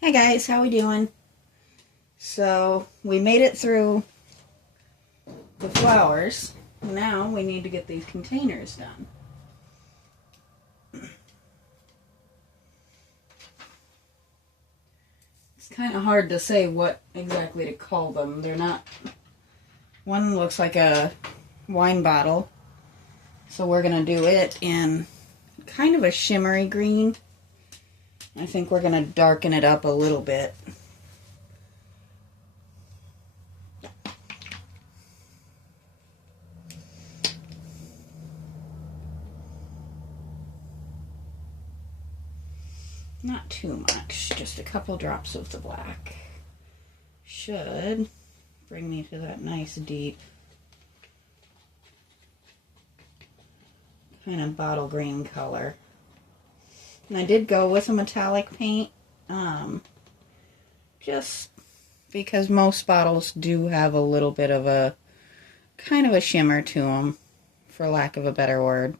Hey guys, how we doing? So we made it through the flowers. Now we need to get these containers done. It's kind of hard to say what exactly to call them. They're not... One looks like a wine bottle. So we're going to do it in kind of a shimmery green. I think we're going to darken it up a little bit. Not too much, just a couple drops of the black. Should bring me to that nice deep kind of bottle green color. And I did go with a metallic paint, just because most bottles do have a little bit of a kind of a shimmer to them, for lack of a better word.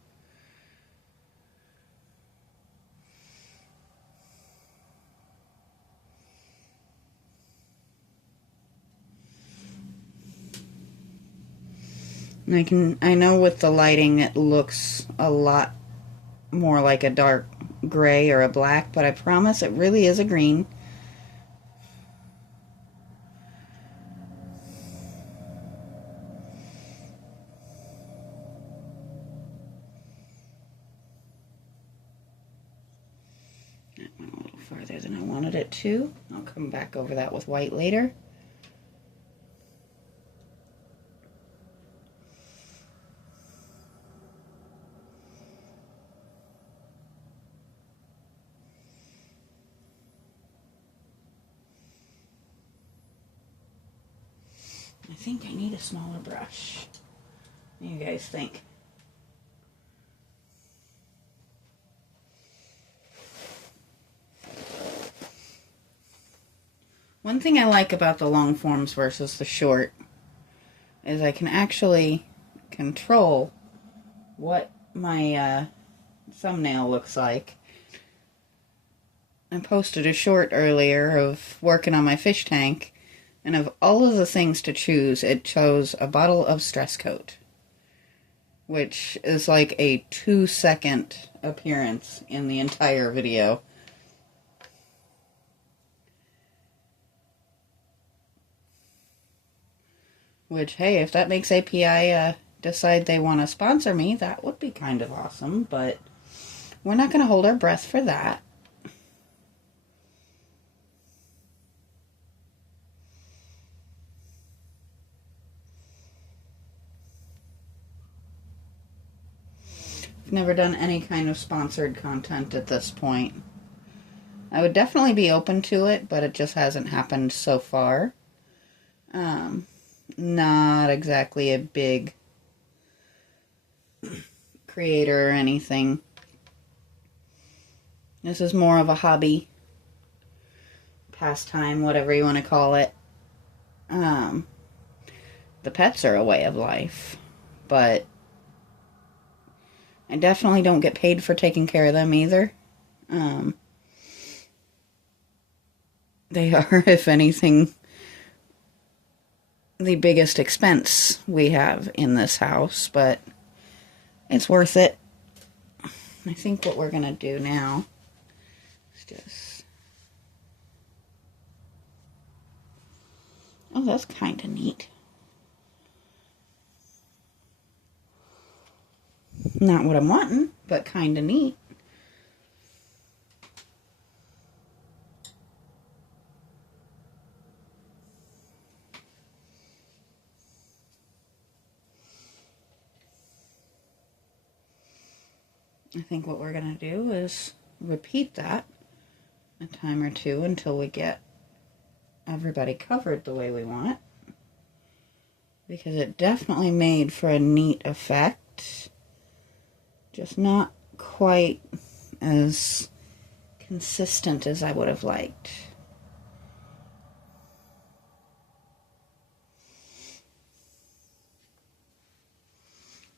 And I know with the lighting it looks a lot more like a dark gray or a black, but I promise it really is a green. That went a little farther than I wanted it to. I'll come back over that with white later. I think I need a smaller brush. What do you guys think? One thing I like about the long forms versus the short is I can actually control what my thumbnail looks like. I posted a short earlier of working on my fish tank, and of all of the things to choose, it chose a bottle of Stress Coat, which is like a 2-second appearance in the entire video. Which, hey, if that makes API decide they want to sponsor me, that would be kind of awesome, but we're not going to hold our breath for that. I've never done any kind of sponsored content at this point. I would definitely be open to it, but it just hasn't happened so far. Not exactly a big creator or anything. This is more of a hobby, pastime, whatever you want to call it. The pets are a way of life, but I definitely don't get paid for taking care of them either. They are, if anything, the biggest expense we have in this house, but it's worth it. I think what we're going to do now is just... Oh, that's kind of neat. Not what I'm wanting, but kind of neat. I think what we're going to do is repeat that a time or two until we get everybody covered the way we want. Because it definitely made for a neat effect. Just not quite as consistent as I would have liked.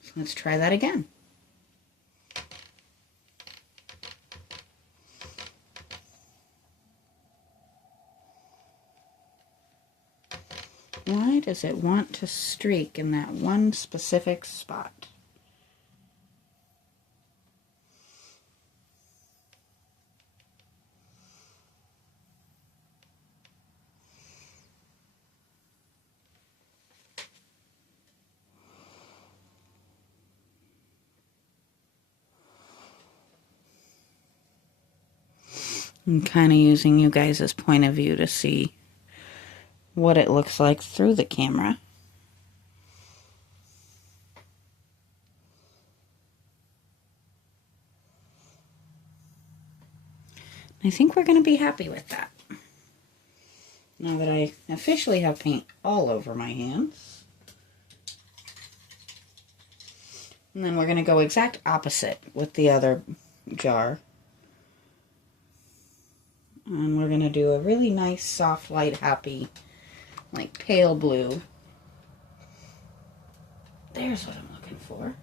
So let's try that again. why does it want to streak in that one specific spot? I'm kind of using you guys' point of view to see what it looks like through the camera. I think we're going to be happy with that. Now that I officially have paint all over my hands. And then we're going to go exact opposite with the other jar. And we're going to do a really nice, soft, light, happy, like pale blue. There's what I'm looking for.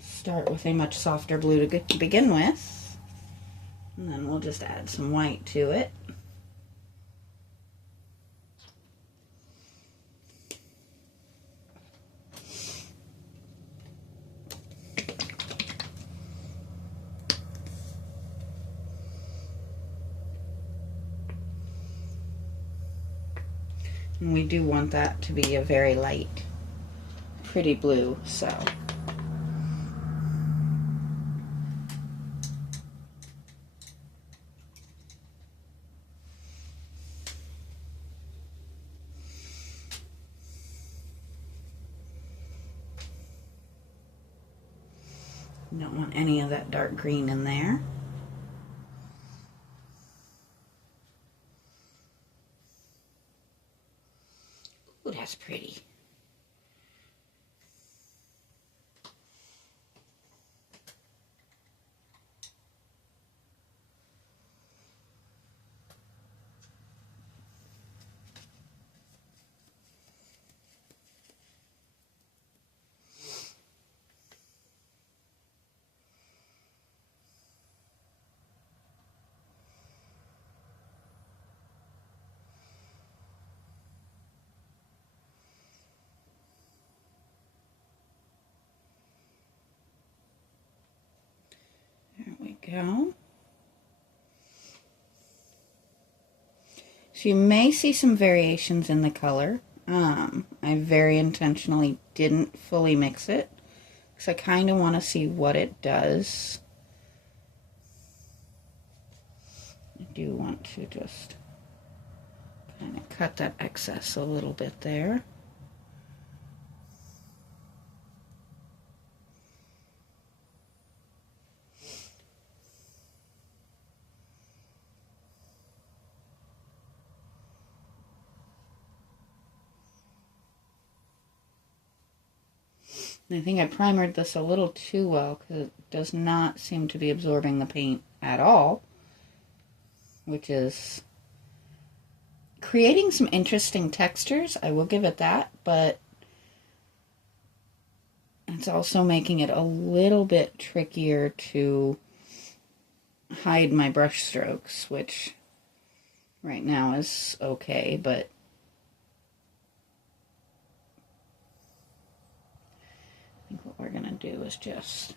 Start with a much softer blue to begin with. And then we'll just add some white to it. And we do want that to be a very light, pretty blue, so. Don't want any of that dark green in there. Ooh, that's pretty. There we go. So you may see some variations in the color. I very intentionally didn't fully mix it because I kind of want to see what it does. I do want to just kind of cut that excess a little bit there. I think I primered this a little too well because it does not seem to be absorbing the paint at all, which is creating some interesting textures. I will give it that, but it's also making it a little bit trickier to hide my brush strokes, which right now is okay, but I think what we're going to do is just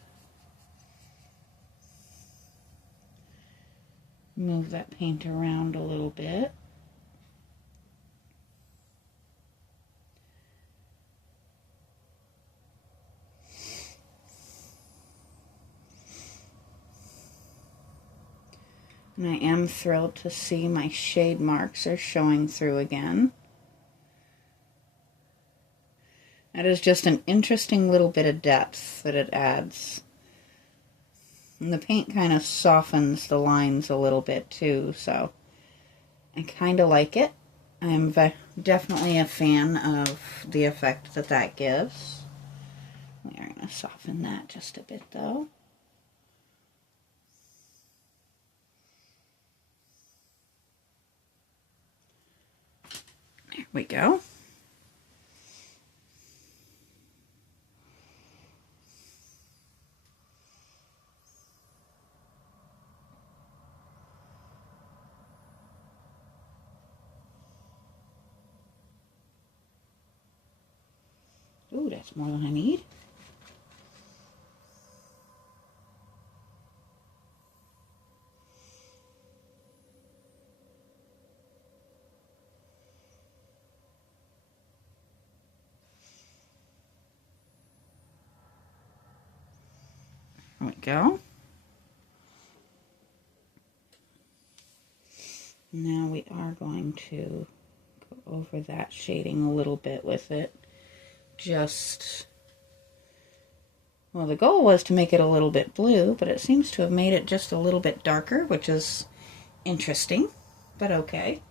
move that paint around a little bit. And I am thrilled to see my shade marks are showing through again. That is just an interesting little bit of depth that it adds. And the paint kind of softens the lines a little bit too, so I kind of like it. I'm definitely a fan of the effect that that gives. We are going to soften that just a bit though. There we go. that's more than I need. There we go. Now we are going to go over that shading a little bit with it. Well, the goal was to make it a little bit blue, but it seems to have made it just a little bit darker, which is interesting, but okay.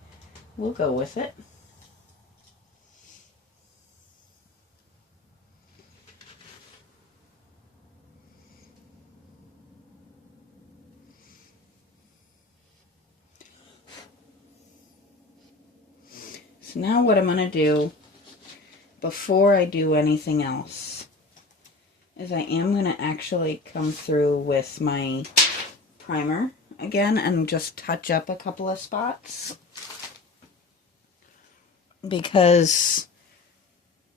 We'll go with it. So now what I'm going to do before I do anything else is I am going to actually come through with my primer again and just touch up a couple of spots, because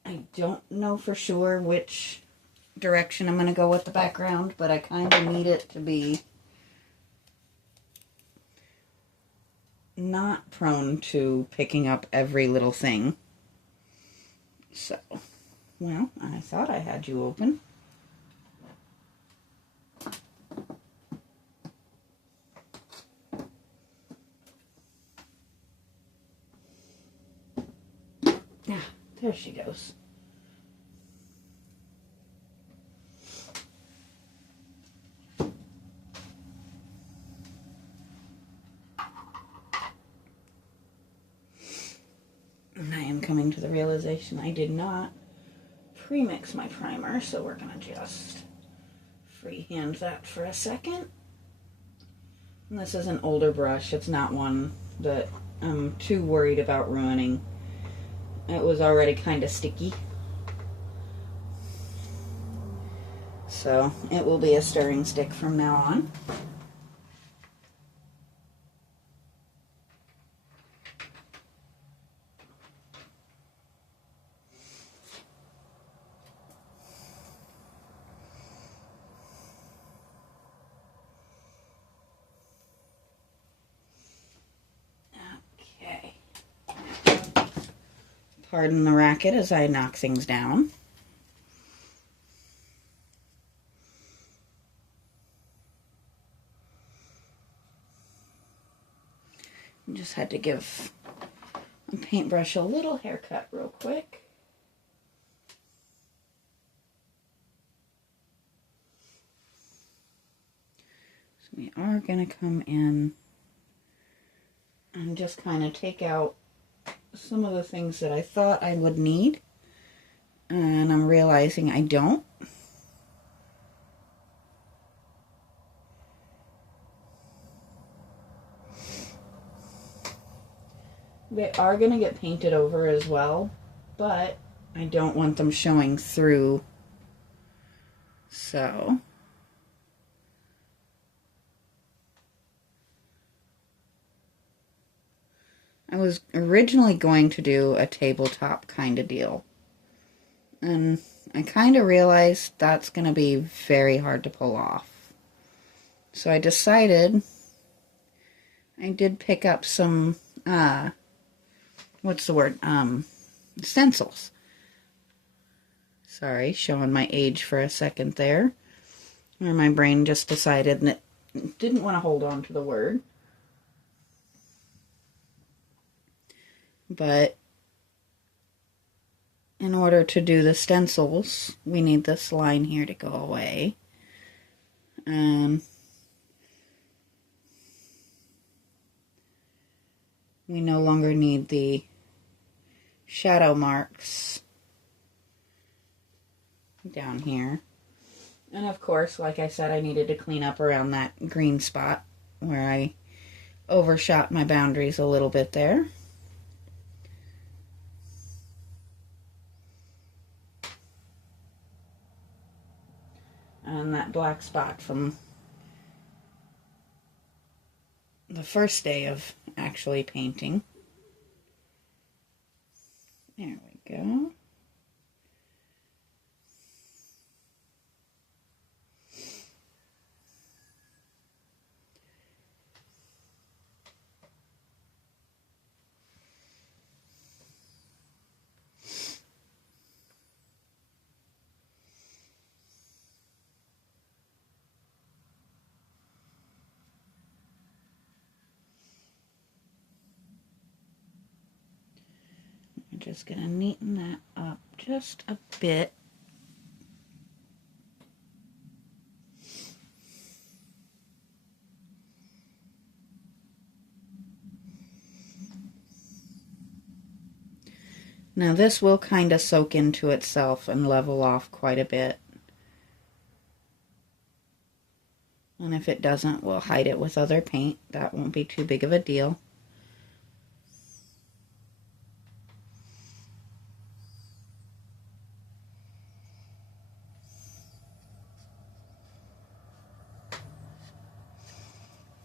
I don't know for sure which direction I'm going to go with the background, but I kind of need it to be not prone to picking up every little thing. So, well, I thought I had you open. Ah, there she goes. And I am coming to the realization I did not pre-mix my primer, so we're going to just freehand that for a second. And this is an older brush. It's not one that I'm too worried about ruining. It was already kind of sticky, so it will be a stirring stick from now on. Pardon the racket as I knock things down. Just had to give a paintbrush a little haircut real quick. So we are going to come in and just kind of take out some of the things that I thought I would need, and I'm realizing I don't. They are going to get painted over as well, but I don't want them showing through, so I was originally going to do a tabletop kind of deal, and I kind of realized that's going to be very hard to pull off. So I decided, I did pick up some, stencils. Sorry, showing my age for a second there, where my brain just decided that it didn't want to hold on to the word. But in order to do the stencils, we need this line here to go away. We no longer need the shadow marks down here. And of course, like I said, I needed to clean up around that green spot where I overshot my boundaries a little bit there. And that black spot from the first day of actually painting. There we go. just going to neaten that up just a bit. Now this will kind of soak into itself and level off quite a bit. And if it doesn't, we'll hide it with other paint. That won't be too big of a deal.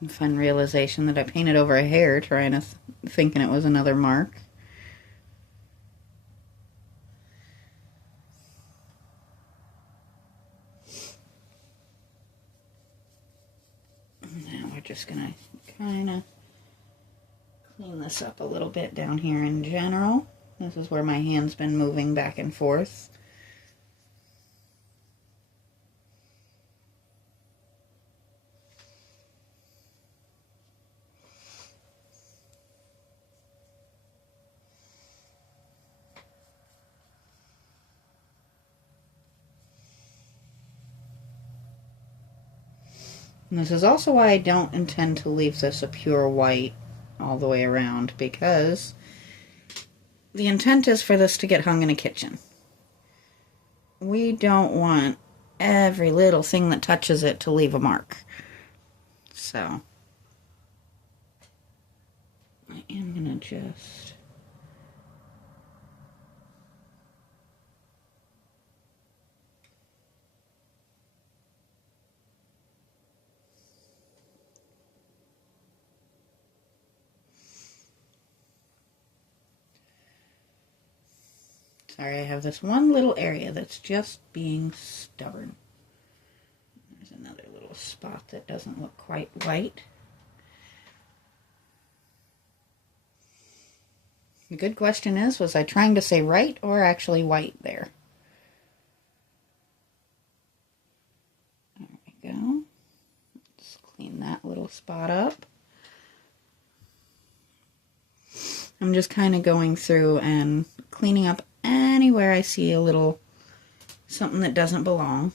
Fun realization that I painted over a hair trying to thinking it was another mark. Now we're just gonna kind of clean this up a little bit down here in general. This is where my hand's been moving back and forth. And this is also why I don't intend to leave this a pure white all the way around, because the intent is for this to get hung in a kitchen. We don't want every little thing that touches it to leave a mark. So I am going to just sorry, I have this one little area that's just being stubborn. There's another little spot that doesn't look quite white. The good question is, was I trying to say right or actually white there? There we go. Let's clean that little spot up. I'm just kind of going through and cleaning up anywhere I see a little something that doesn't belong.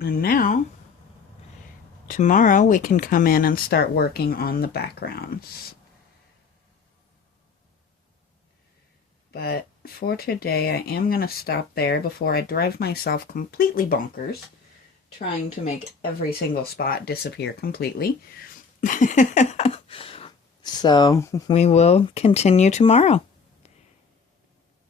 And now, tomorrow we can come in and start working on the backgrounds. But for today, I am going to stop there before I drive myself completely bonkers, trying to make every single spot disappear completely. So we will continue tomorrow.